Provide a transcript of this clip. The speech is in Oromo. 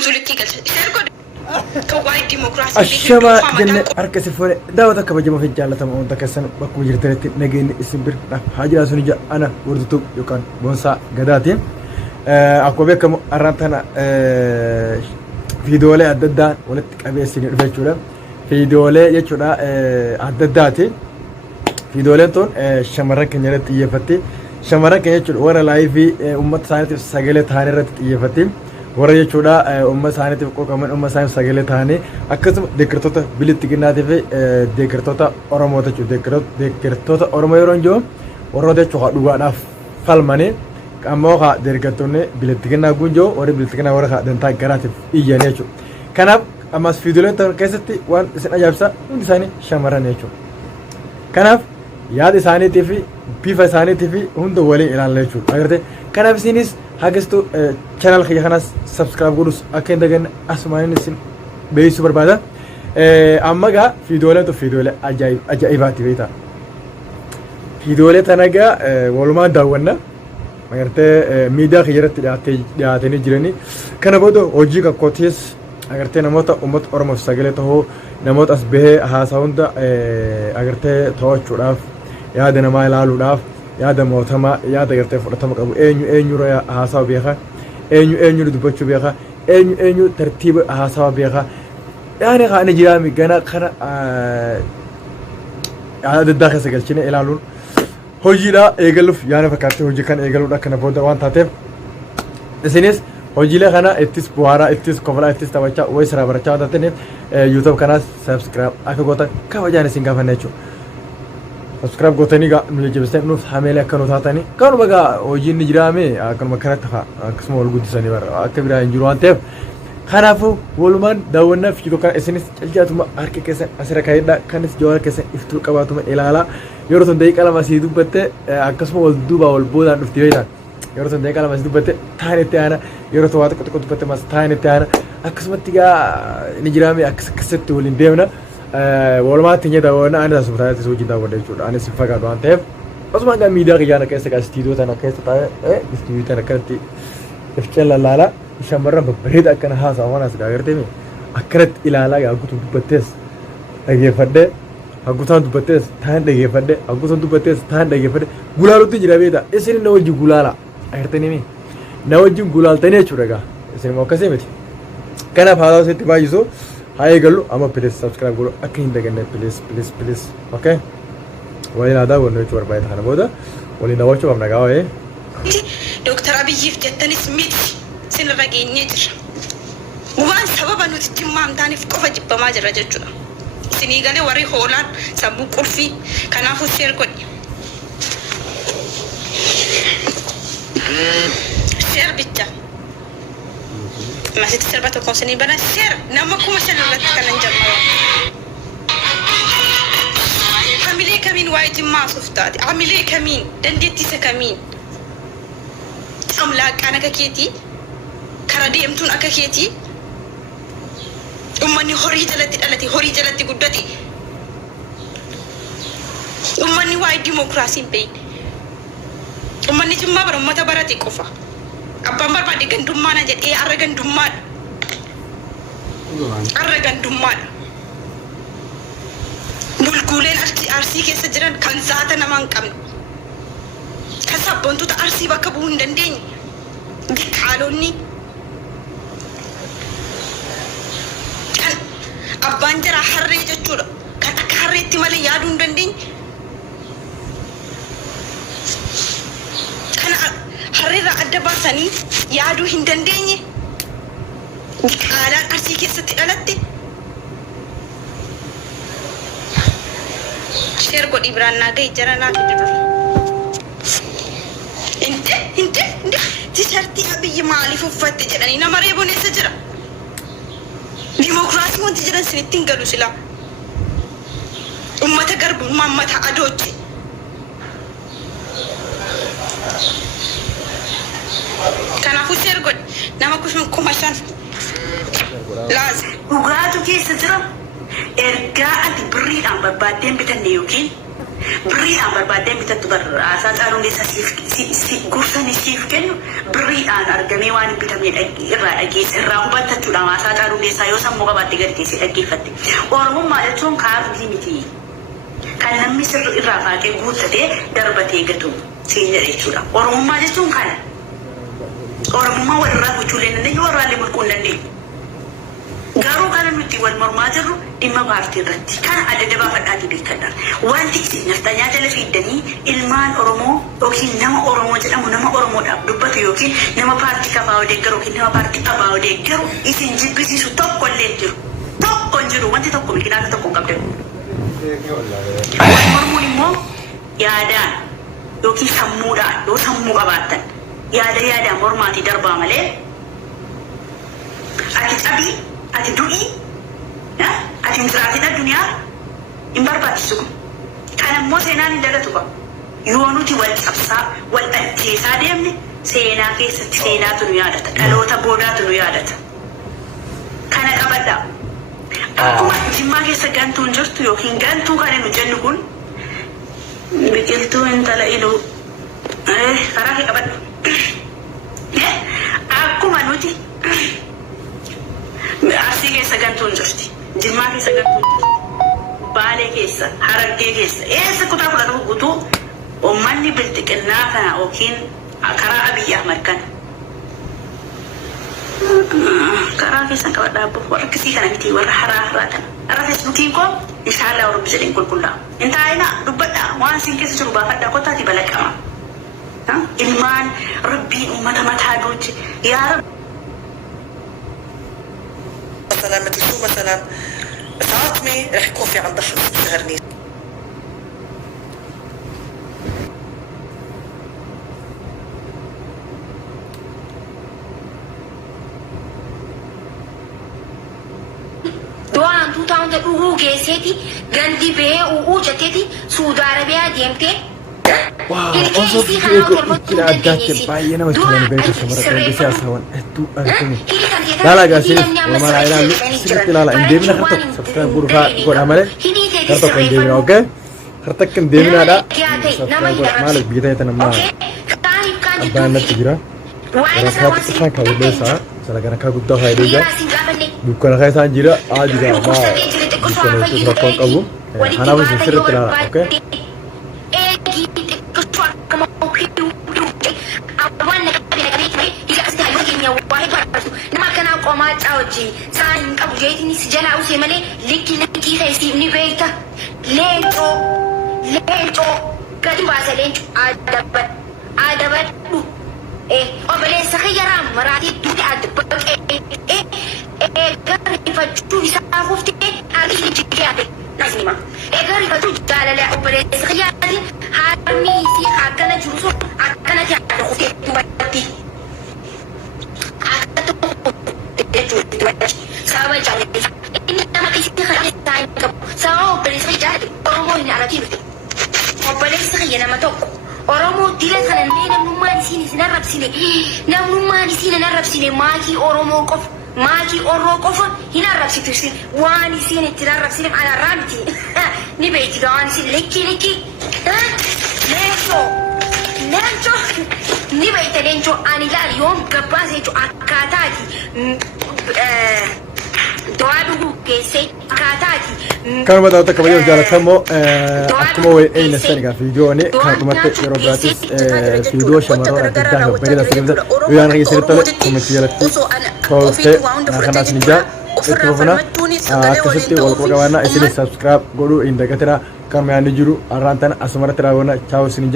Kunzulitti galcha. Share godhe. Kawai demokrasi. Ashaba jenne arkasi fone daawata kabajama fi jaallatama wanta keessan bakkuma jirtanitti nageenyi isin birra haajira sun ija ana wartutu yookaan boonsaa gadaatiin akkuma beekamu arrantana viidiyoolee adda addaa walitti qabeessanii dhufe jechuudha. Viidiyoolee jechuudha adda addaati. Viidiyooleen tun shamarran keenya irratti xiyyeeffatti. Shamarran keenya jechuudha warra laayifii uummata isaaniitiif sagalee ta'anii irratti xiyyeeffatti. Warra jechuudha uummata isaaniitiif qoqqooman uummata isaaniif sagalee ta'anii akkasuma deeggartoota bilittiginaatii fi deeggartoota Oromoota jechuudha. Deeggartoota Oromoo yeroo hin jiru warroota jechuudha dhugaadhaaf falmanii ammoo haa deeggartoonni bilittiginaa gunjoo warri bilittiginaa warra dantaa garaatiif iyyan jechuudha. Kanaaf ammas viidiyooleen ta'an keessatti waan isin ajaa'ibsa hundi isaanii shamarran jechuudha. Kanaaf yaada isaaniitii fi bifa isaaniitii fi hunda waliin ilaalla jechuudha. Agartee kanaaf isinis hagistu channel kiyya kanas subscribe godhus akka hin daganne asumaan isin beeksisuu barbaada. Amma gaa viidiyooleen tu viidiyoolee ajaa'ibaati beektaa. Viidiyoolee tana gaa walumaan daawwanna. Agartee miidiyaa kiyya irratti dhiyaatanii jiranii. Kana booda hojii kakkootiis agartee namoota uummata Oromoof sagalee ta'uu namoota as bahee haasaa hunda agartee to'achuudhaaf yaada namaa ilaaluudhaaf yaada mootummaa yaada agartee fudhatama qabu eenyu haasaa beeka eenyu dubbachuu beeka eenyu tartiiba haasaa beeka yaani kana jiraami gana kana yaada addaa keessa galchine ilaaluun hojiidha eegaluuf yaana fakkaatee hojii kana eegaluudha kana booda waan taateef isinis hojiilee kana ittis bu'aaraa ittis kofalaa ittis taphachaa way sirraa barachaa waan taateef YouTube kanaas subscribe akka gootan kabajaan isin gaafanna jechuudha. Subscribe gootanii gaa nu jajjabeessanii nuuf hameelee akka nu taatanii kanuma gaa hojiin ni jiraame akkanuma kanatti akkasuma wal guddisanii bara akka biraa hin jiru waan ta'eef kanaafuu walumaan daawwannaaf YouTube kana isinis caljaatuma harka keessan asirra kaa'edha kanis jawaara keessan iftuu qabaatuma ilaalaa yeroo ton daqiiqaa lama asii dubbatte akkasuma wal duubaa wal boodaan dhufti beektan yeroo ton daqiiqaa lama asii dubbatte taan itti aana yeroo ton waa xiqqoo dubbatte mas taan itti aana akkasumatti gaa ni jiraame akkasatti waliin deemna. Walumaatti nyata daawwanna ani taasisu taatee hojii daawwadha jechuudha. Ani si fagaadhu waan ta'eef osuma gaa miidiyaa kiyyaana keessa gaa istiidiyoo tana keessa taa'ee istiidiyoo tana kanatti ifceen lallaala shamarran babbareeda akkana haasaa waan as agartee akkanatti ilaalaa gaa guutuu dubbattees dhageeffadhee haguutaan dubbattees taan dhageeffadhee haguutaan dubbattees taan dhageeffadhee gulaaluutti jira beektaa isin na wajjin gulaala agartanii na wajjin gulaaltanii jechuudha gaa isin immoo akkasii miti. Kanaaf haasaa isitti baay'isuu Hai galu, ama please subscribe gulu. Akka hin daganne please. Okay? Waliin aadaa wantoota jechuun barbaade kana booda waliin daawwachuu qabna gaa waa'ee. Dr. Abiyyiif jettanis miti sinirra geenyee jira. Waan sababa nuti dhimma hamtaaniif qofa jibbamaa jira jechuudha. Isinii galee warri hoolaan sammuu qulfii kanaafuu share godhi. Share bicha. Masih terserbat toko sini bana share nama ku masih lulat kanan jamal. Hamile kamin wajib masuk tadi. Hamile kamin dan dia tisa kamin. Amla anak keti. Karena dia emtun anak keti. Ummani hori jalati guddati. Ummani wajib demokrasi pay. Ummani cuma berummata barati kofa. Abang barbaade gandummaana jedhee arra gandummaadha. Bulguuleen arsii keessa jiran kan zaata nama hin qabne kan sabboontuta arsii bakka bu'uu hin dandeenye diqqaalonni kan abbaan jaraa harree jechuudha kan akka harreetti malee yaaduu hin dandeenye harreerraa adda baasanii yaaduu hin dandeenye qaalaan arsii keessatti dhalatte sheer godhii biraan naa gahi jara naa fidu inte tishartii abiyyi maaliif uffatte jedhanii nama reebuun eessa jira dimokiraasii wanti jiran sinitti hin galu silaa ummata garbummaa ummata adooche kanaafuu share godhi nama kushin kuma shan dhugaatu keessa jira ergaa ati birriidhaan barbaaddeen bitanne yookiin Beri'aan barbaadeen bitatu barraasaa caaluun keessa gursanii siif kennu beri'aan argamee waan bitamee irraa dhageesse irraa hubattachuudha haasaa caaluun keessaa yoo sammuu qabaatte gadi teessee dhaggeeffatte. Oromummaa jechuun kaafii miti. Kan namni sirri irraa faaqee guuttatee darbatee gatu siin jedhe jechuudha. Oromummaa jechuun kana. Oromummaa walirraa gochuu dandeenye yoo irraallee mulquu hin dandeenye. Garuu kana nuti wal mormaa jirru dhimma paartii irratti kan adda baafadhaati beekadha. Wanti isin naftanyaa jala fiiddanii ilmaan Oromoo yookiin nama Oromoo jedhamu nama Oromoodhaaf dubbatu yookiin nama paartii kabaa odeeggaru yookiin nama paartii qabaa odeeggaru isin jibbisiisu tokko illee jiru. Tokko hin jiru wanti tokko biqilaa tokko hin qabdan. Oromoon immoo yaadaan yookiin sammuudhaan yoo sammuu qabaattan yaadaan mormaatii darbaa malee ati cabii ati du'i ati intiraatiin addunyaa hin barbaachisu kan ammoo seenaan hin dagatu qaba yoo nuti wal cabsaa wal ajjeesaa deemne seenaa keessatti seenaatu nu yaadata dhaloota boodaatu nu yaadata kana qabadha akkuma jimmaa keessa gantuun jirtu yookiin gantuu kan nu jennu kun biqiltuu intala iluu karaa kee qabadhu akkuma nuti Arsii keessa gantuun jirti. Jimmaa keessa gantuun jirti. Baalee keessa, Harargee keessa. Eessa kutaa fudhatu guutuu uummanni bilxiqinnaa kana yookiin karaa Abiyyi Ahmad kana. Karaa keessan qabadhaa abbo warra akkasii kana miti warra haraa kana. Har'a feesbuukiin koo inshaallah warra jedheen qulqullaa. Hin taa'inaa dubbadhaa waan siin keessa jiru baafadhaa kottaati balaqama. Ilmaan rabbiin uummata mataa duuchi yaa rabbi. مثلا مثل شو مثلا فاطمه رح يكون في عندها شهر نيسان دوان تو تاون دو geesseti gandi bee uu jeteti Saudi Arabia deemte Wow, also kira addaatti baay'ee nama tolan beeku samara kan siyaasawan hedduu argame. Lala gaasiif wamala ilaalu sirriitti ilaala hin deemina har tokko subscribe godhaa godhaa malee har tokko hin deemina okay? Har tokko hin deeminaadha. Subscribe godhaa maaliif bitaa tan amma abbaan natti jira. Gara kaatti isaan kaawwadee isaa sala gara kaa guddaa faayidee jira. Dukkana kaa isaan jira aadiga amma dukkana itti rakkoon qabu. Kanaaf isin sirriitti ilaala okay? Saan qabu jeetini si jalaa usee malee likki feesiif ni beekta. Leencoo gadi baasa leencoo adabadhu. Obboleessa xiyyaaraan maraatii duuti adabaqee garifachuu isaa kuftee harki jijjiirate nasnima. Garifachuu jaalala obboleessa xiyyaaraatiin harmi isii akkana jiru sun akkana jaallatu kuftee duubatti. Sababa jaalladhi. Inni nama isii karaa isaa hin qabu. Sababa obboleessa jaalladhi Oromoo hin aratiin dhufe. Obboleessa xiyya nama tokko. Oromoo dila kana illee namnummaan isiin isin arrabsine. Namnummaan isiin hin arrabsine maatii Oromoo qofa. Maatii Oromoo qofa hin arrabsitu isin. Waan isiin ittiin arrabsineef anarraa miti. Ni beekti waan isin likki. Leencoo. Ni beekta leencoo ani ilaali yoom gabbaasa jechuun akkaataati. Doa dhuguu keessee akkaataati. Kanuma ta'utti akka baay'ee jaallatamoo akkuma wayii nassan egaa fiidiyoon kan dhumatti yeroo biraatis fiidiyoo shamarroon adda addaa kan bareedaa sirriitti guyyaan keessatti tole kumitti jalatti toltee kanaas ni jaa itti fufuna akkasitti wal qabaannaa isinis subscribe godhuu hin dagatinaa kan yaadni jiru har'aan tana asumarratti raawwanna chaawus ni